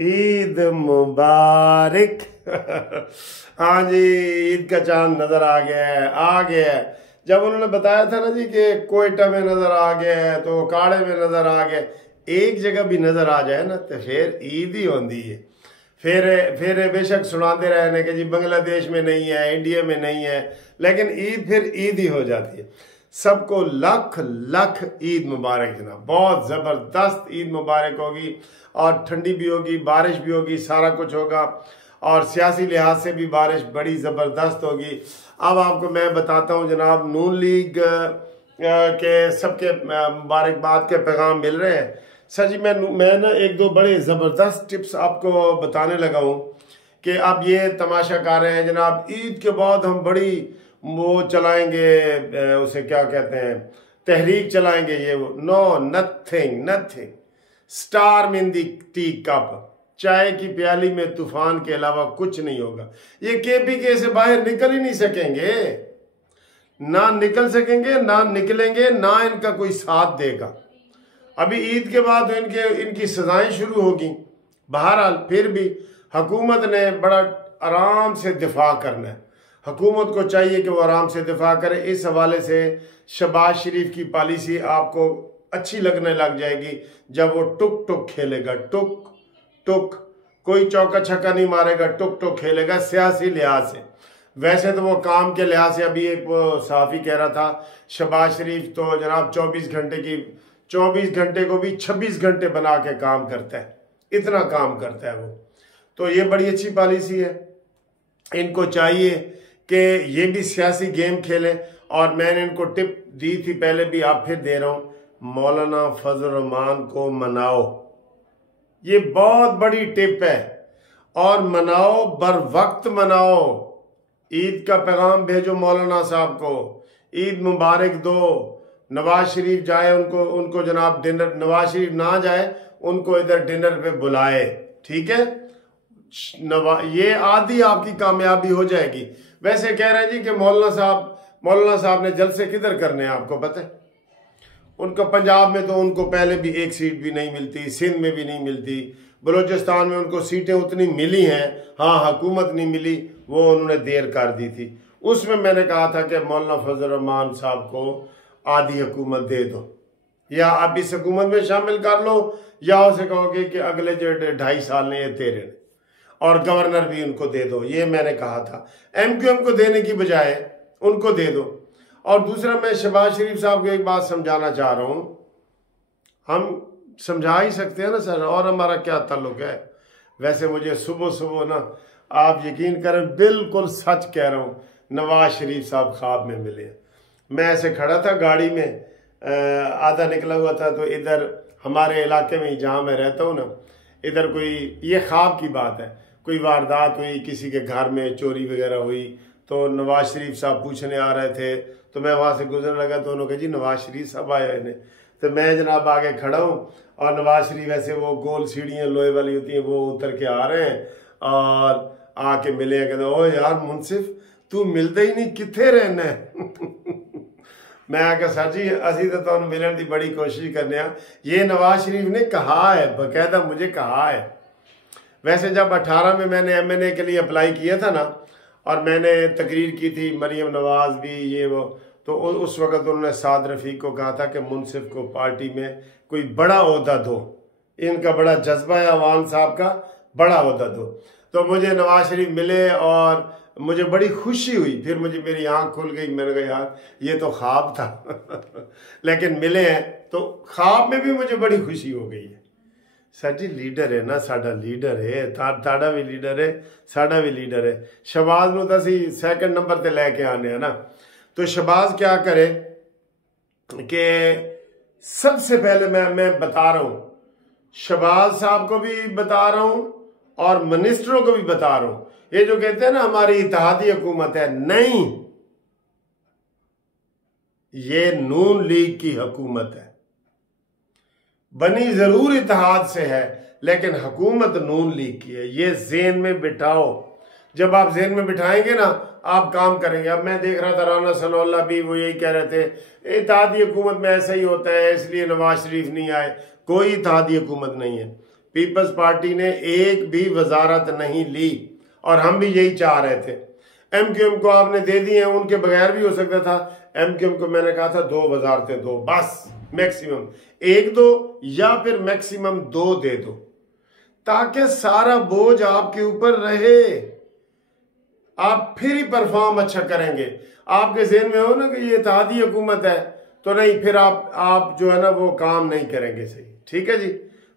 ईद मुबारक। हाँ जी, ईद का चांद नजर आ गया है, आ गया है। जब उन्होंने बताया था ना जी कि कोयटा में नजर आ गया है तो काड़े में नजर आ गया, एक जगह भी नजर आ जाए ना तो फिर ईद ही होती है। फिर बेशक सुनाते रहने कि जी बांग्लादेश में नहीं है, इंडिया में नहीं है, लेकिन ईद फिर ईद ही हो जाती है। सबको लख लख ईद मुबारक जनाब। बहुत ज़बरदस्त ईद मुबारक होगी और ठंडी भी होगी, बारिश भी होगी, सारा कुछ होगा और सियासी लिहाज से भी बारिश बड़ी ज़बरदस्त होगी। अब आपको मैं बताता हूँ जनाब, नून लीग के सबके मुबारकबाद के पैगाम मिल रहे हैं। सर जी मैं ना एक दो बड़े ज़बरदस्त टिप्स आपको बताने लगा हूँ कि आप ये तमाशा कर रहे हैं जनाब, ईद के बाद हम बड़ी वो चलाएंगे, उसे क्या कहते हैं, तहरीक चलाएंगे, ये वो। No, nothing nothing. Storm in the tea cup, चाय की प्याली में तूफान के अलावा कुछ नहीं होगा। ये केपीके से बाहर निकल ही नहीं सकेंगे, ना निकल सकेंगे, ना निकलेंगे, ना इनका कोई साथ देगा। अभी ईद के बाद इनकी सजाएं शुरू होगी। बहरहाल फिर भी हुकूमत ने बड़ा आराम से दिफा करना है। हुकूमत को चाहिए कि वो आराम से दिफा करे। इस हवाले से शहबाज शरीफ की पॉलिसी आपको अच्छी लगने लग जाएगी जब वो टुक टुक खेलेगा। टुक टुक, कोई चौका छक्का नहीं मारेगा, टुक टुक खेलेगा सियासी लिहाज से। वैसे तो वो काम के लिहाज से, अभी एक सहाफ़ी कह रहा था शहबाज शरीफ तो जनाब 24 घंटे को भी 26 घंटे बना के काम करता है, इतना काम करता है वो। तो ये बड़ी अच्छी पॉलिसी है। इनको चाहिए कि ये भी सियासी गेम खेलें। और मैंने इनको टिप दी थी पहले भी, आप फिर दे रहा हूँ, मौलाना फजल रहमान को मनाओ। ये बहुत बड़ी टिप है, और मनाओ, बर वक्त मनाओ। ईद का पैगाम भेजो मौलाना साहब को, ईद मुबारक दो। नवाज शरीफ जाए, उनको जनाब डिनर, नवाज शरीफ ना जाए उनको इधर डिनर पे बुलाए, ठीक है। ये आधी आपकी कामयाबी हो जाएगी। वैसे कह रहे हैं जी कि मौलाना साहब ने जलसे किधर करने हैं, आपको पता है? उनको पंजाब में तो उनको पहले भी एक सीट भी नहीं मिलती, सिंध में भी नहीं मिलती, बलूचिस्तान में उनको सीटें उतनी मिली हैं, हाँ हुकूमत नहीं मिली, वो उन्होंने देर कर दी थी। उसमें मैंने कहा था कि मौलाना फजल रहमान साहब को आधी हुकूमत दे दो, या आप इस हुकूमत में शामिल कर लो, या उसे कहोगे कि अगले जो 2.5 साल ने ये तेरे, और गवर्नर भी उनको दे दो। ये मैंने कहा था। MQM को देने की बजाय उनको दे दो। और दूसरा, मैं शहबाज शरीफ साहब को एक बात समझाना चाह रहा हूँ। हम समझा ही सकते हैं ना सर, और हमारा क्या ताल्लुक है। वैसे मुझे सुबह सुबह ना, आप यकीन करें, बिल्कुल सच कह रहा हूँ, नवाज शरीफ साहब ख्वाब में मिले। मैं ऐसे खड़ा था गाड़ी में, आधा निकला हुआ था, तो इधर हमारे इलाके में जहाँ मैं रहता हूँ ना, इधर कोई, ये ख्वाब की बात है, कोई वारदात हुई, किसी के घर में चोरी वगैरह हुई, तो नवाज शरीफ साहब पूछने आ रहे थे, तो मैं वहाँ से गुजरने लगा, तो उन्होंने कहा जी नवाज शरीफ साहब आए हुए ने। तो मैं जनाब आगे खड़ा हूँ, और नवाज शरीफ ऐसे वो गोल सीढ़ियाँ लोहे वाली होती हैं, वो उतर के आ रहे हैं और आके मिले। कहते ओ यार मुनसिफ, तू मिलते ही नहीं, कितने रहना है? मैं आके सर जी असी तो मिलने की बड़ी कोशिश करने। ये नवाज शरीफ ने कहा है, बकायदा मुझे कहा है। वैसे जब 18 में मैंने MNA के लिए अप्लाई किया था ना, और मैंने तकरीर की थी, मरियम नवाज भी ये वो, तो उस वक़्त उन्होंने साद रफ़ीक को कहा था कि मुनसिफ को पार्टी में कोई बड़ा ओहदा दो, इनका बड़ा जज्बा है अवान साहब का, बड़ा ओहदा दो। तो मुझे नवाज शरीफ मिले और मुझे बड़ी खुशी हुई। फिर मेरी आंख खुल गई, मैंने कहा यार ये तो ख्वाब था लेकिन मिले हैं, तो ख्वाब में भी मुझे बड़ी खुशी हो गई है। सर जी लीडर है ना, साडा लीडर है, ताड़ा भी लीडर है, साडा भी लीडर है। शहबाज नूं तां असीं 2nd नंबर ते लैके आने हैं ना। तो शहबाज क्या करे कि सबसे पहले मैं बता रहा हूँ, शहबाज साहब को भी बता रहा हूँ और मिनिस्टरों को भी बता रहा हूँ, ये जो कहते हैं ना हमारी इत्तेहादी हुकूमत है, नहीं, ये नून लीग की हुकूमत है। बनी जरूर इत्तेहाद से है, लेकिन हुकूमत नून लीग की है। ये ज़हन में बिठाओ। जब आप ज़हन में बिठाएंगे ना, आप काम करेंगे। अब मैं देख रहा था राना सनाउल्लाह भी वो यही कह रहे थे, इत्तेहादी हुकूमत में ऐसा ही होता है, इसलिए नवाज शरीफ नहीं आए। कोई इत्तेहादी हुकूमत नहीं है। पीपल्स पार्टी ने एक भी वजारत नहीं ली, और हम भी यही चाह रहे थे। एमक्यूएम को आपने दे दिए, उनके बगैर भी हो सकता था। एमक्यूएम को मैंने कहा था 2 वजारतें दो बस, मैक्सिमम 1 दो या फिर मैक्सिमम 2 दे दो, ताकि सारा बोझ आपके ऊपर रहे, आप फिर ही परफॉर्म अच्छा करेंगे। आपके ज़हन में हो ना कि ये इत्तेहादी हुकूमत है, तो नहीं, फिर आप जो है ना वो काम नहीं करेंगे सही। ठीक है जी।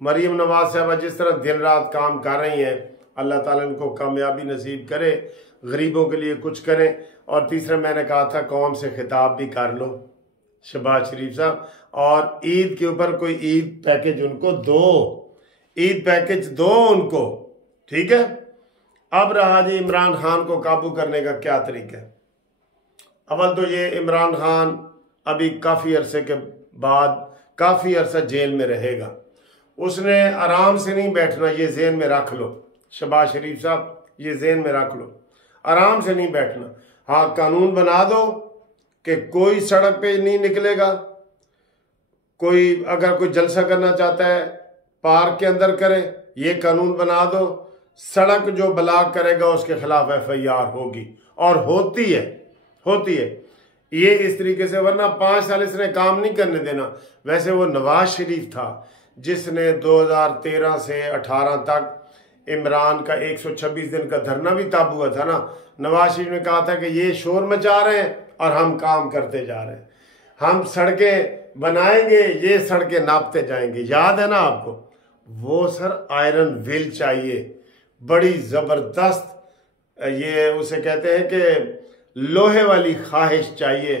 मरीम नवाज साहबा जिस तरह दिन रात काम कर रही हैं, अल्लाह ताला इनको कामयाबी नसीब करे, गरीबों के लिए कुछ करें। और तीसरा मैंने कहा था कौम से खिताब भी कर लो शहबाज शरीफ साहब, और ईद के ऊपर कोई ईद पैकेज उनको दो, ईद पैकेज दो उनको। ठीक है। अब रहा जी इमरान खान को काबू करने का क्या तरीका है। अव्वल तो ये इमरान खान अभी काफ़ी अरसे के बाद काफ़ी अरसा जेल में रहेगा, उसने आराम से नहीं बैठना, ये जेहन में रख लो शहबाज शरीफ साहब, ये जेहन में रख लो, आराम से नहीं बैठना। हाँ, कानून बना दो कि कोई सड़क पे नहीं निकलेगा, कोई अगर कोई जलसा करना चाहता है पार्क के अंदर करे, ये कानून बना दो। सड़क जो ब्लॉक करेगा उसके खिलाफ FIR होगी, और होती है ये इस तरीके से, वरना 5 साल इसने काम नहीं करने देना। वैसे वो नवाज शरीफ था जिसने 2013 से 18 तक इमरान का 126 दिन का धरना भी ताब हुआ था ना। नवाज शरीफ ने कहा था कि ये शोर मचा रहे हैं और हम काम करते जा रहे हैं, हम सड़कें बनाएंगे, ये सड़कें नापते जाएंगे। याद है ना आपको? वो सर आयरन विल चाहिए, बड़ी जबरदस्त, ये उसे कहते हैं कि लोहे वाली ख्वाहिश चाहिए,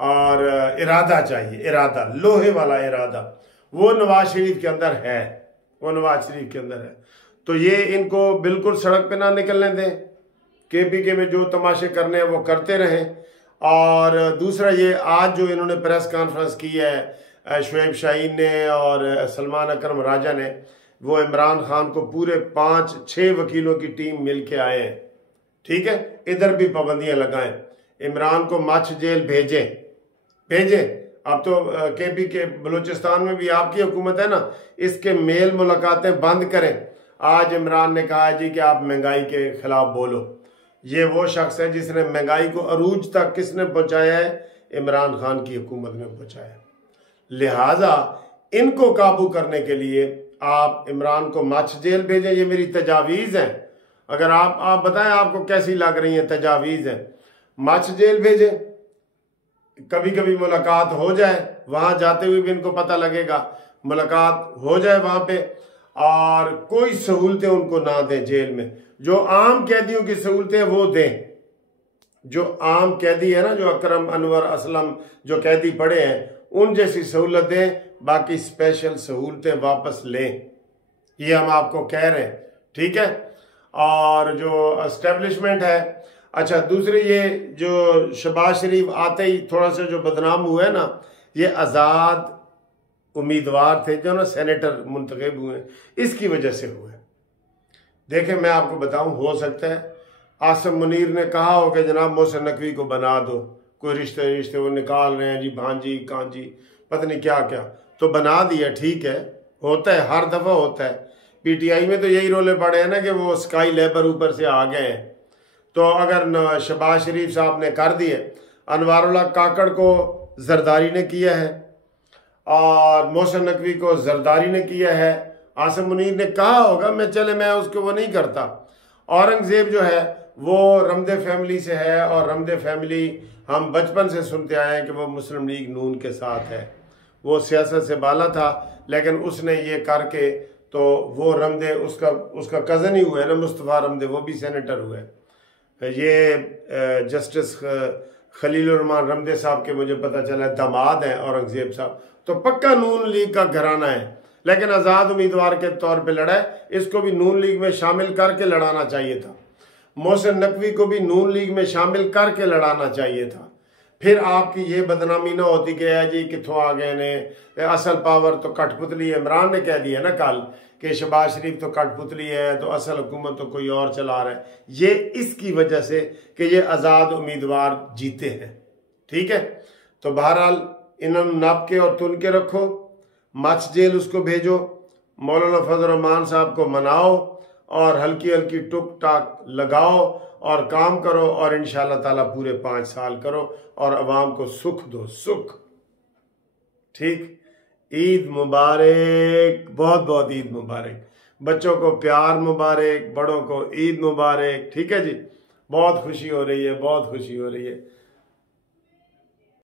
और इरादा चाहिए, इरादा, लोहे वाला इरादा, वो नवाज शरीफ के अंदर है, वो नवाज शरीफ के अंदर है। तो ये इनको बिल्कुल सड़क पे ना निकलने दें, KPK में जो तमाशे करने हैं वो करते रहें। और दूसरा ये आज जो इन्होंने प्रेस कॉन्फ्रेंस की है शुएब शाहीन ने और सलमान अकरम राजा ने, वो इमरान खान को पूरे 5-6 वकीलों की टीम मिल के आए हैं। ठीक है। इधर भी पाबंदियां लगाएं, इमरान को मच जेल भेजें। अब तो KPK बलूचिस्तान में भी आपकी हुकूमत है ना, इसके मेल मुलाकातें बंद करें। आज इमरान ने कहा है जी कि आप महंगाई के खिलाफ बोलो। ये वो शख्स है जिसने महंगाई को अरूज तक किसने पहुंचाया है? इमरान खान की हुकूमत ने पहुंचाया। लिहाजा इनको काबू करने के लिए आप इमरान को मच जेल भेजें। ये मेरी तजावीज़ है, अगर आप बताएं आपको कैसी लग रही है तजावीज़ है। मच जेल भेजें, कभी कभी मुलाकात हो जाए, वहां जाते हुए भी इनको पता लगेगा, मुलाकात हो जाए वहां पे, और कोई सहूलतें उनको ना दें जेल में। जो आम कैदियों की सहूलतें वो दें, जो आम कैदी है ना, जो अकरम, अनवर, असलम जो कैदी पड़े हैं, उन जैसी सहूलत दें, बाकी स्पेशल सहूलतें वापस लें। ये हम आपको कह रहे हैं। ठीक है। और जो एस्टेब्लिशमेंट है, अच्छा दूसरे ये जो शहबाज शरीफ आते ही थोड़ा सा जो बदनाम हुआ है ना, ये आज़ाद उम्मीदवार थे जो ना सेनेटर मुंतखब हुए, इसकी वजह से हुए। देखें मैं आपको बताऊं, हो सकता है आसिम मुनीर ने कहा हो कि जनाब मोहसिन नकवी को बना दो, कोई रिश्ते वो निकाल रहे हैं जी, भांजी कांजी पता नहीं क्या क्या, तो बना दिया। ठीक है, होता है, हर दफ़ा होता है। PTI में तो यही रोले पड़े हैं ना कि वो स्काई लेबर ऊपर से आ गए हैं। तो अगर शहबाज शरीफ साहब ने कर दिए, अनवारुल्लाह काकड़ को जरदारी ने किया है और मोहसिन नकवी को जरदारी ने किया है, आसिम मुनीर ने कहा होगा मैं उसको वो नहीं करता। औरंगजेब जो है वो रमदे फैमिली से है, और रमदे फैमिली हम बचपन से सुनते आए हैं कि वो मुस्लिम लीग नून के साथ है। वो सियासत से बाला था, लेकिन उसने ये करके तो वो रमदे उसका कज़न ही हुआ है ना, मुस्तफ़ा रमदे, वो भी सेनेटर हुए। ये जस्टिस खलीलुर्रहमान रमदे साहब के मुझे पता चला दामाद हैं औरंगजेब साहब, तो पक्का नून लीग का घराना है, लेकिन आज़ाद उम्मीदवार के तौर पे लड़ा है। इसको भी नून लीग में शामिल करके लड़ाना चाहिए था। मोहसिन नकवी को भी नून लीग में शामिल करके लड़ाना चाहिए था। फिर आपकी ये बदनामी ना होती कि जी कितों आ गए ने, असल पावर तो कठपुतली है। इमरान ने कह दिया ना कल कि शहबाज शरीफ तो कठपुतली है, तो असल हुकूमत तो कोई और चला रहा है। ये इसकी वजह से कि ये आज़ाद उम्मीदवार जीते हैं। ठीक है। तो बहरहाल इन्होंने नाप के और तुन के रखो, मच जेल उसको भेजो, मौलाना फजल रहमान साहब को मनाओ और हल्की हल्की टुक टाक लगाओ और काम करो और इंशाअल्लाह ताला पूरे 5 साल करो और अवाम को सुख दो, सुख। ठीक, ईद मुबारक, बहुत बहुत ईद मुबारक। बच्चों को प्यार मुबारक, बड़ों को ईद मुबारक। ठीक है जी, बहुत खुशी हो रही है, बहुत खुशी हो रही है।